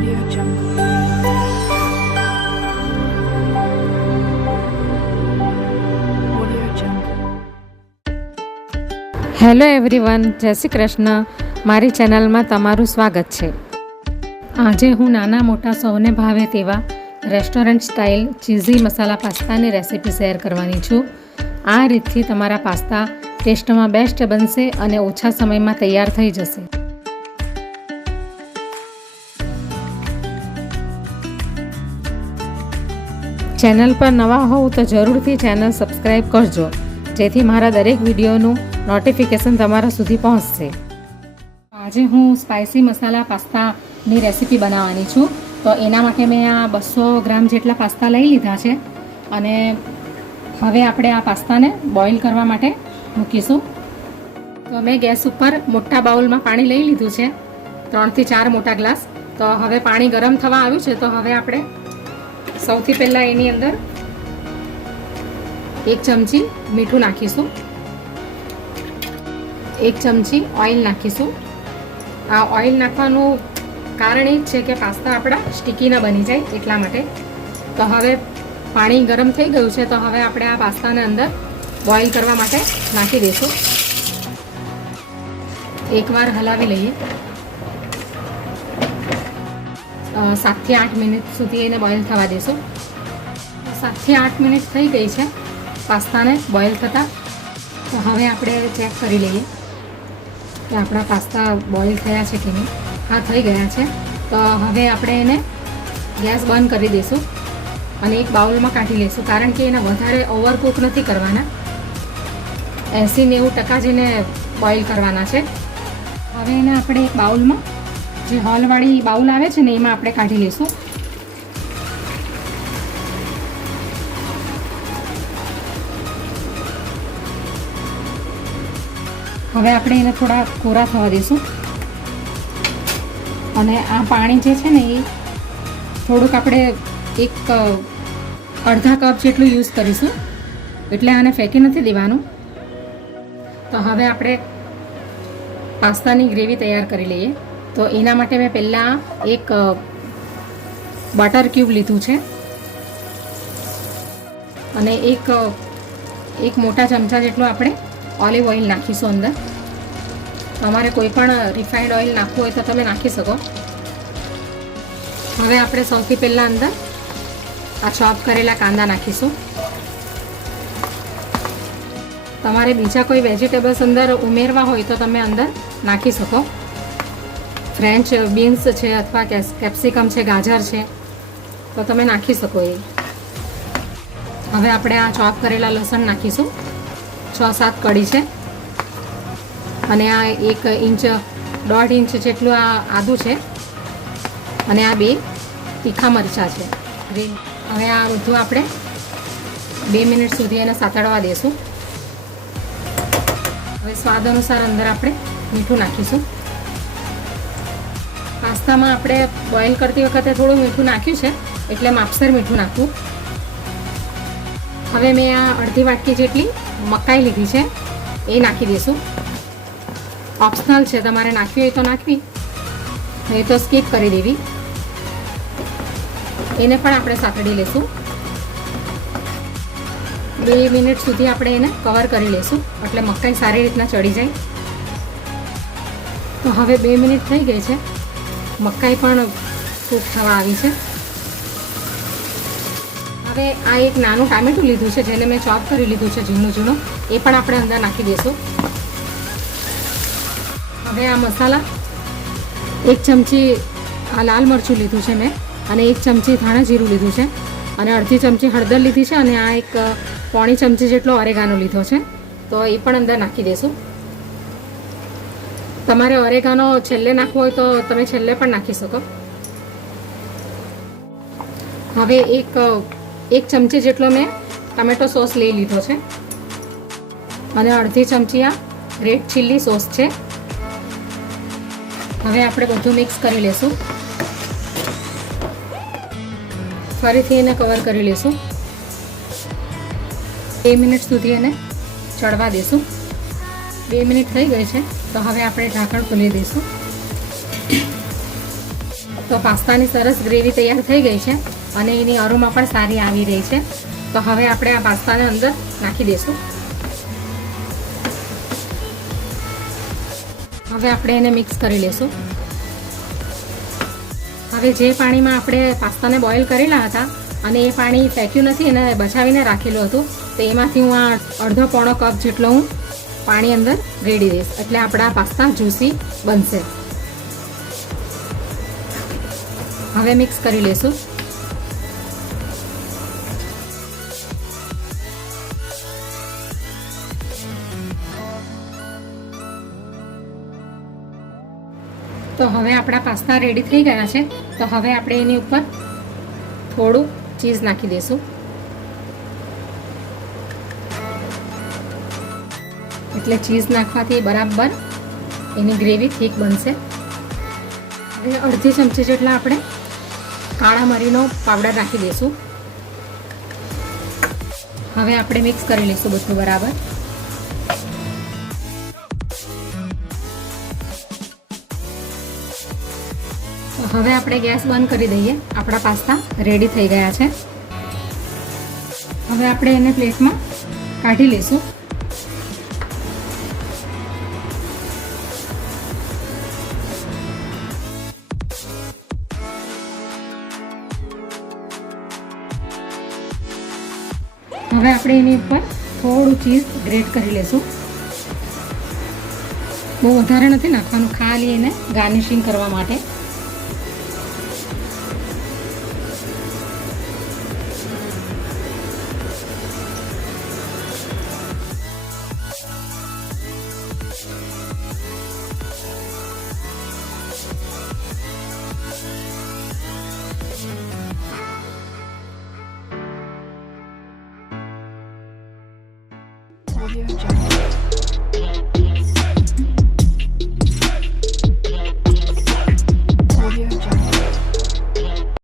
Audio Jungle. Audio Jungle. Hello everyone, જય શ્રી કૃષ્ણ. મારી ચેનલમાં તમારું સ્વાગત છે. આજે હું નાના મોટા સૌને ભાવે તેવા રેસ્ટોરન્ટ સ્ટાઇલ ચીઝી મસાલા પાસ્તાની રેસીપી શેર કરવાની છું. આ રીતથી તમારા પાસ્તા ટેસ્ટમાં બેસ્ટ બનશે અને ઓછા સમયમાં તૈયાર થઈ જશે. ચેનલ પર નવા હોવ તો જરૂરથી ચેનલ સબસ્ક્રાઈબ કરજો, જેથી મારા દરેક વિડીયોનું નોટિફિકેશન તમારા સુધી પહોંચશે. આજે હું સ્પાઇસી મસાલા પાસ્તાની રેસીપી બનાવવાની છું. તો એના માટે મેં આ 200 ગ્રામ જેટલા પાસ્તા લઈ લીધા છે અને હવે આપણે આ પાસ્તાને બોઇલ કરવા માટે મૂકીશું. તો મેં ગેસ ઉપર મોટા બાઉલમાં પાણી લઈ લીધું છે, 3 થી 4 મોટા ગ્લાસ. તો હવે પાણી ગરમ થવા આવ્યું છે. તો હવે આપણે સૌથી પહેલાં એની અંદર 1 ચમચી મીઠું નાખીશું, 1 ચમચી ઓઇલ નાખીશું. આ ઓઇલ નાખવાનું કારણ એ જ છે કે પાસ્તા આપણા સ્ટીકી ન બની જાય એટલા માટે. તો હવે પાણી ગરમ થઈ ગયું છે. તો હવે આપણે આ પાસ્તાને અંદર બોઇલ કરવા માટે નાખી દઈશું. એકવાર હલાવી લઈએ. 7 થી 8 મિનિટ સુધી એને બોઇલ થવા દઈશું. 7 થી 8 મિનિટ થઈ ગઈ છે પાસ્તાને બોઇલ થતાં. તો હવે આપણે ચેક કરી લઈએ કે આપણા પાસ્તા બોઇલ થયા છે કે નહીં. હા, થઈ ગયા છે. તો હવે આપણે એને ગેસ બંધ કરી દઈશું અને એક બાઉલમાં કાઢી લઈશું, કારણ કે એને વધારે ઓવરકુક નથી કરવાના. 80-90% જ એને બોઇલ કરવાના છે. હવે એને આપણે એક બાઉલમાં, જે હોલવાળી બાઉલ આવે છે ને, એમાં આપણે કાઢી લઈશું. હવે આપણે એને થોડા કોરા થવા દઈશું અને આ પાણી જે છે ને એ થોડુંક આપણે અડધા કપ જેટલું યુઝ કરીશું, એટલે આને ફેંકી નથી દેવાનું. તો હવે આપણે પાસ્તાની ગ્રેવી તૈયાર કરી લઈએ. તો એના માટે મેં પહેલાં એક બટર ક્યુબ લીધું છે અને એક મોટા ચમચા જેટલું આપણે ઓલિવ ઓઇલ નાખીશું અંદર. તમારે કોઈ પણ રિફાઇન્ડ ઓઇલ નાખવું હોય તો તમે નાખી શકો. હવે આપણે સૌથી પહેલાં અંદર આ ચોપ કરેલા કાંદા નાખીશું. તમારે બીજા કોઈ વેજીટેબલ્સ અંદર ઉમેરવા હોય તો તમે અંદર નાખી શકો. ફ્રેન્ચ બીન્સ છે અથવા કેપ્સિકમ છે, ગાજર છે, તો તમે નાખી શકો એ. હવે આપણે આ ચોપ કરેલા લસણ નાખીશું. 6-7 કળી છે અને આ 1 ઇંચ 1.5 ઇંચ જેટલું આ આદું છે અને આ 2 તીખા મરચાં છે. હવે આ બધું આપણે 2 મિનિટ સુધી એને સાતળવા દઈશું. હવે સ્વાદ અનુસાર અંદર આપણે મીઠું નાખીશું. પાસ્તામાં આપણે બોઇલ કરતી વખતે થોડું મીઠું નાખ્યું છે, એટલે માપસર મીઠું નાખવું. હવે મેં આ અડધી વાટકી જેટલી મકાઈ લીધી છે, એ નાખી દઈશું. ઓપ્શનલ છે, તમારે નાખવી હોય તો નાખવી, નહીં તો સ્કીપ કરી દેવી. એને પણ આપણે સાતડી લઈશું. 2 મિનિટ સુધી આપણે એને કવર કરી લઈશું, એટલે મકાઈ સારી રીતના ચડી જાય. તો હવે 2 મિનિટ થઈ ગઈ છે, મકાઈ પણ કૂક થવા આવી છે. હવે આ એક નાનું ટામેટું લીધું છે, જેને મેં ચોપ કરી લીધું છે ઝીણું, એ પણ આપણે અંદર નાખી દઈશું. હવે આ મસાલા 1 ચમચી આ લાલ મરચું લીધું છે મેં, અને 1 ચમચી ધાણા જીરું લીધું છે, અને અડધી ચમચી હળદર લીધી છે, અને આ 1 ચમચી જેટલો ઓરેગાનો લીધો છે. તો એ પણ અંદર નાખી દઈશું. તમારે ઓરેગાનો છેલ્લે નાખવો હોય તો તમે છેલ્લે પણ નાખી શકો. હવે એક ચમચી જેટલો મેં ટમેટો સોસ લઈ લીધો છે અને અડધી ચમચી આ રેડ ચીલી સોસ છે. હવે આપણે બધું મિક્સ કરી લઈશું. ફરીથી એને કવર કરી લઈશું. 2 મિનિટ સુધી એને ચડવા દઈશું. 2 મિનિટ થઈ ગઈ છે. તો હવે આપણે ઢાંકણ ખોલી દઈશું. તો પાસ્તાની સરસ ગ્રેવી તૈયાર થઈ ગઈ છે અને એની અરોમા પણ સારી આવી રહી છે. તો હવે આપણે આ પાસ્તાને અંદર નાખી દઈશું. હવે આપણે એને મિક્સ કરી લઈશું. હવે જે પાણીમાં આપણે પાસ્તાને બોઇલ કરેલા હતા અને એ પાણી ફેંક્યું નથી, એને બચાવીને રાખેલું હતું, તો એમાંથી હું આ અડધો પોણો કપ જેટલો હું પાણી અંદર રેડી દઈશ, એટલે આપણા પાસ્તા જ્યુસી બનશે. હવે મિક્સ કરી લઈશું. તો હવે આપણા પાસ્તા રેડી થઈ ગયા છે. તો હવે આપણે એની ઉપર થોડું ચીઝ નાખી દઈશું, એટલે ચીઝ નાખવાથી બરાબર એની ગ્રેવી ઠીક બનશે. હવે અડધી ચમચી જેટલા આપણે કાળા મરીનો પાવડર નાખી દઈશું. હવે આપણે મિક્સ કરી લઈશું બધું બરાબર. હવે આપણે ગેસ બંધ કરી દઈએ. આપણા પાસ્તા રેડી થઈ ગયા છે. હવે આપણે એને પ્લેટમાં કાઢી લઈશું. હવે આપણે એની ઉપર થોડું ચીઝ ગ્રેટ કરી લઈશું. બહુ વધારે નથી નાખવાનું, ખાલી એને ગાર્નિશિંગ કરવા માટે. Audio Jungle.